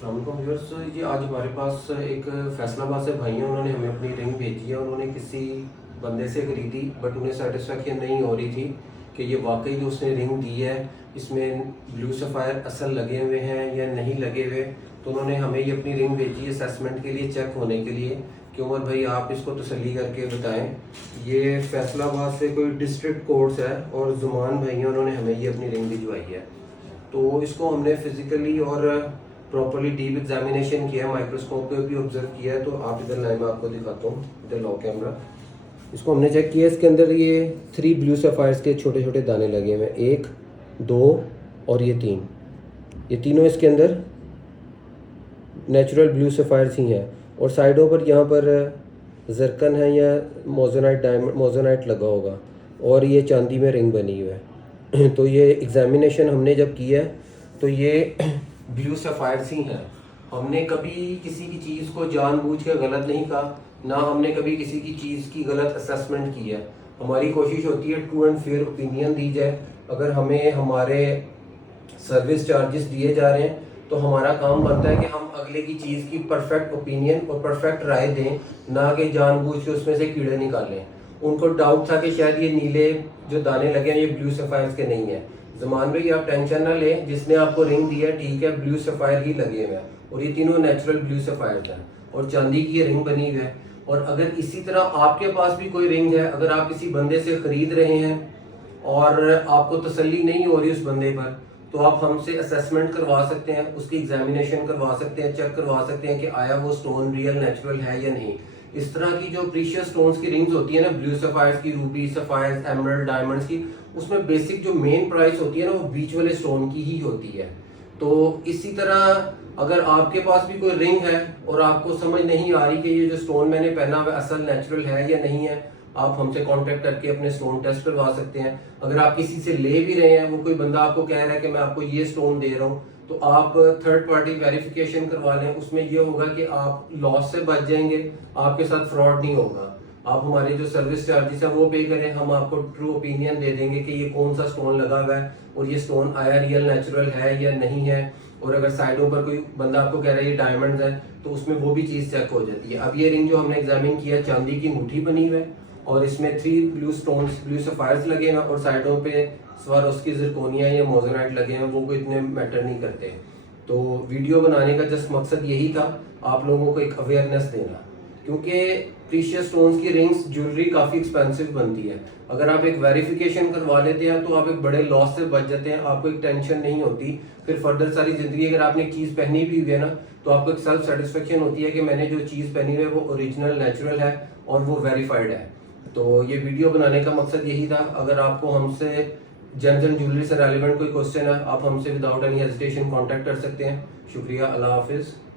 अस्सलामुअलैकुम व्यूअर्स, ये आज हमारे पास एक फैसलाबाद से भाई हैं। उन्होंने हमें अपनी रिंग भेजी है। उन्होंने किसी बंदे से खरीदी, बट उन्हें सेटिस्फेक्शन नहीं हो रही थी कि ये वाकई जो उसने रिंग दी है इसमें ब्लू सफ़ायर असल लगे हुए हैं या नहीं लगे हुए। तो उन्होंने हमें ये अपनी रिंग भेजी असेसमेंट के लिए, चेक होने के लिए कि उमर भाई आप इसको तसल्ली करके बताएं। ये फैसलाबाद से कोई डिस्ट्रिक्ट कोर्स है और जुमान भाई हैं, उन्होंने हमें ये अपनी रिंग भिजवाई है। तो इसको हमने फिजिकली और प्रॉपरली डीप एग्जामिनेशन किया है, माइक्रोस्कोप पे भी ऑब्जर्व किया है। तो आप इधर लाइन में आपको दिखाता हूँ, इधर लो कैमरा। इसको हमने चेक किया, इसके अंदर ये 3 ब्लू सफ़ायर्स के छोटे छोटे दाने लगे हुए हैं, 1 2 और ये 3। ये तीनों इसके अंदर नेचुरल ब्लू सफ़ायर्स ही हैं। और साइडों पर यहाँ पर जरकन है या मोजोनाइट, डायमंड मोजोनाइट लगा होगा, और ये चांदी में रिंग बनी हुई है। तो ये एग्जामिनेशन हमने जब किया है तो ये ब्लू सफ़ायर्स ही हैं। हमने कभी किसी की चीज़ को जानबूझ के गलत नहीं कहा, ना हमने कभी किसी की चीज़ की गलत असेसमेंट की है। हमारी कोशिश होती है ट्रू एंड फेयर ओपिनियन दी जाए। अगर हमें हमारे सर्विस चार्जेस दिए जा रहे हैं तो हमारा काम बनता है कि हम अगले की चीज़ की परफेक्ट ओपिनियन और परफेक्ट राय दें, ना कि जानबूझ के उसमें से कीड़े निकालें। उनको डाउट था कि शायद ये नीले जो दाने लगे हैं ये ब्लू सफ़ायर्स के नहीं है। जमान भाई आप टेंशन ना लें, जिसने आपको रिंग दिया ठीक है, ब्लू सफ़ायर ही लगे हुए हैं और ये तीनों नेचुरल ब्लू सफ़ायर हैं और चांदी की ये रिंग बनी हुई है। और अगर इसी तरह आपके पास भी कोई रिंग है, अगर आप किसी बंदे से खरीद रहे हैं और आपको तसल्ली नहीं हो रही उस बंदे पर, तो आप हमसे असेसमेंट करवा सकते हैं, उसकी एग्जामिनेशन करवा सकते हैं, चेक करवा सकते हैं कि आया वो स्टोन रियल नेचुरल है या नहीं। इस तरह की जो प्रीशियस स्टोन्स की रिंग्स होती है ना, ब्लू सफ़ायर्स की, रूबी सफ़ायर्स, एमरल्ड, डायमंड्स की, उसमें बेसिक जो मेन प्राइस होती है ना वो बीच वाले स्टोन की ही होती है। तो इसी तरह अगर आपके पास भी कोई रिंग है और आपको समझ नहीं आ रही कि ये जो स्टोन मैंने पहना हुआ असल नेचुरल है या नहीं है, आप हमसे कांटेक्ट करके अपने स्टोन टेस्ट करवा सकते हैं। अगर आप किसी से ले भी रहे हैं, वो कोई बंदा आपको कह रहा है कि मैं आपको ये स्टोन दे रहा हूँ, तो आप थर्ड पार्टी वेरिफिकेशन करवा लें। उसमें ये होगा कि आप लॉस से बच जाएंगे, आपके साथ फ्रॉड नहीं होगा। आप हमारे जो सर्विस चार्जेस है वो पे करें, हम आपको ट्रू ओपिनियन दे देंगे कि ये कौन सा स्टोन लगा हुआ है और ये स्टोन आया रियल नेचुरल है या नहीं है। और अगर साइडों पर कोई बंदा आपको कह रहा है ये डायमंड्स है, तो उसमें वो भी चीज़ चेक हो जाती है। अब ये रिंग जो हमने एग्जामिन किया, चांदी की अंगूठी बनी हुई है और इसमें 3 ब्लू स्टोन्स, ब्लू सफ़ायर्स लगे हैं और साइडों पे स्वारोस्की ज़िरकोनिया या मोज़ोनाइट लगे हैं, वो कोई इतने मैटर नहीं करते। तो वीडियो बनाने का जस्ट मकसद यही था, आप लोगों को एक अवेयरनेस देना, क्योंकि प्रीशियस स्टोन्स की रिंग्स ज्वेलरी काफ़ी एक्सपेंसिव बनती है। अगर आप एक वेरिफिकेशन करवा लेते हैं तो आप एक बड़े लॉस से बच जाते हैं, आपको एक टेंशन नहीं होती। फिर फर्दर सारी ज़िंदगी अगर आपने एक चीज़ पहनी भी हुई है ना, तो आपको एक सेल्फ सेटिस्फेक्शन होती है कि मैंने जो चीज़ पहनी हुई है वो ओरिजिनल नेचुरल है और वो वेरीफाइड है। तो ये वीडियो बनाने का मकसद यही था। अगर आपको हमसे जेम्स एंड ज्वेलरी से रेलिवेंट कोई क्वेश्चन है, आप हमसे विदाउट एनी हेजिटेशन कांटेक्ट कर सकते हैं। शुक्रिया, अल्लाह हाफिज़।